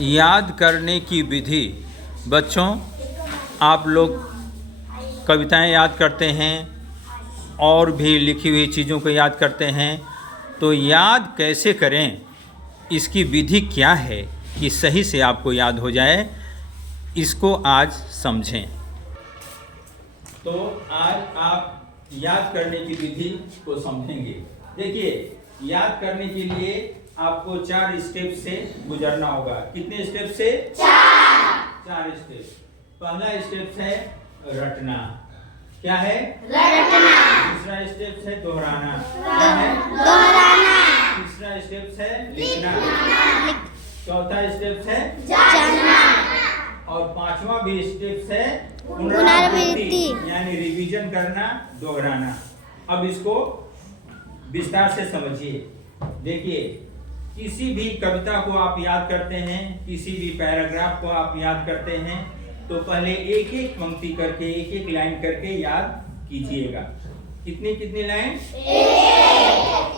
याद करने की विधि। बच्चों, आप लोग कविताएं याद करते हैं और भी लिखी हुई चीज़ों को याद करते हैं, तो याद कैसे करें, इसकी विधि क्या है कि सही से आपको याद हो जाए, इसको आज समझें। तो आज आप याद करने की विधि को समझेंगे। देखिए, याद करने के लिए आपको 4 स्टेप से गुजरना होगा। कितने स्टेप से? 4 स्टेप। पहला स्टेप है रटना। क्या है? रटना। दूसरा स्टेप है दोहराना। क्या है? दोहराना। तीसरा स्टेप है लिखना। चौथा स्टेप है जानना। और 5वां भी स्टेप है पुनरावृत्ति, यानी रिवीजन करना, दोहराना। अब इसको विस्तार से समझिए। देखिए, किसी भी कविता को आप याद करते हैं, किसी भी पैराग्राफ को आप याद करते हैं, तो पहले एक एक पंक्ति करके, एक एक लाइन करके याद कीजिएगा। कितनी कितनी लाइन?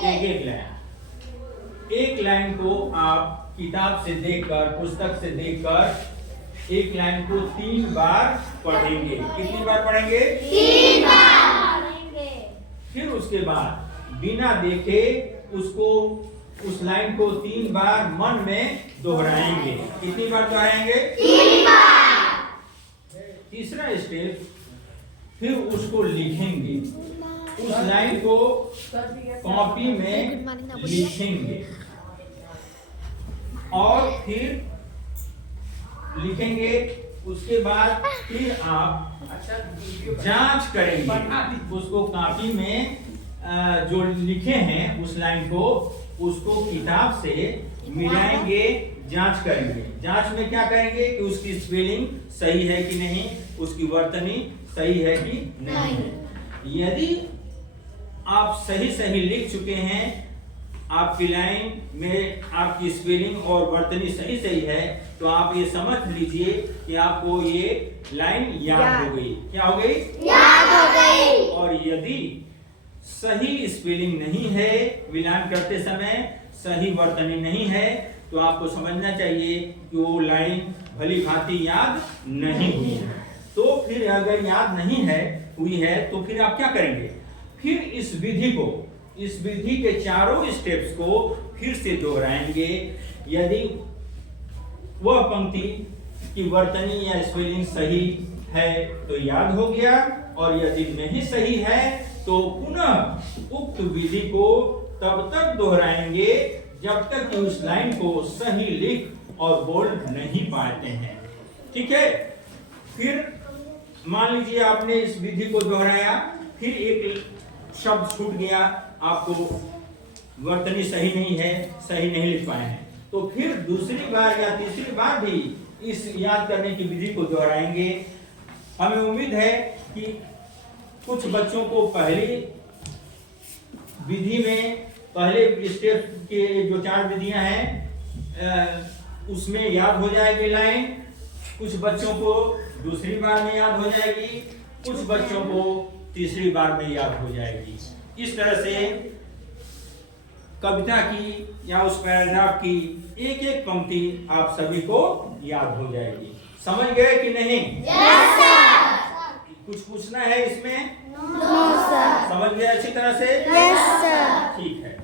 एक एक लाइन। एक लाइन को आप किताब से देखकर, पुस्तक से देखकर एक लाइन को 3 बार पढ़ेंगे। कितनी बार पढ़ेंगे? 3 बार। फिर उसके बाद बिना देखे उस लाइन को 3 बार मन में दोहराएंगे। कितनी बार दोहराएंगे? 3 बार। तीसरा स्टेप, फिर उसको लिखेंगे। उस लाइन को कॉपी में लिखेंगे और फिर लिखेंगे। उसके बाद फिर आप जांच करेंगे। उसको कॉपी में जो लिखे हैं उस लाइन को, उसको किताब से मिलाएंगे, जांच करेंगे। जांच में क्या करेंगे कि उसकी स्पेलिंग सही है कि नहीं, उसकी वर्तनी सही है कि नहीं है। यदि आप सही लिख चुके हैं, आपकी लाइन में आपकी स्पेलिंग और वर्तनी सही है, तो आप ये समझ लीजिए कि आपको ये लाइन याद हो गई। क्या हो गई? याद हो गई। और यदि सही स्पेलिंग नहीं है, मिलान करते समय सही वर्तनी नहीं है, तो आपको समझना चाहिए कि वो लाइन भली भांति याद नहीं हुई है। तो फिर अगर याद नहीं हुई है, तो फिर आप क्या करेंगे? फिर इस विधि के चारों स्टेप्स को फिर से दोहराएंगे। यदि वह पंक्ति की वर्तनी या स्पेलिंग सही है तो याद हो गया, और यदि नहीं सही है तो पुनः उक्त विधि को तब तक दोहराएंगे जब तक कि उस लाइन को सही लिख और बोल नहीं पाते हैं। ठीक है? फिर मान लीजिए आपने इस विधि को दोहराया, फिर एक शब्द छूट गया, आपको वर्तनी सही नहीं लिख पाए हैं, तो फिर दूसरी बार या तीसरी बार भी इस याद करने की विधि को दोहराएंगे। हमें उम्मीद है कि कुछ बच्चों को पहली विधि में, पहले स्टेप के जो 4 विधियां हैं उसमें याद हो जाएगी लाइन, कुछ बच्चों को दूसरी बार में याद हो जाएगी, कुछ बच्चों को तीसरी बार में याद हो जाएगी। इस तरह से कविता की या उस पैराग्राफ की एक एक पंक्ति आप सभी को याद हो जाएगी। समझ गए कि नहीं? Yes sir. कुछ पूछना है इसमें? No sir. समझ गए अच्छी तरह से? Yes sir. ठीक है।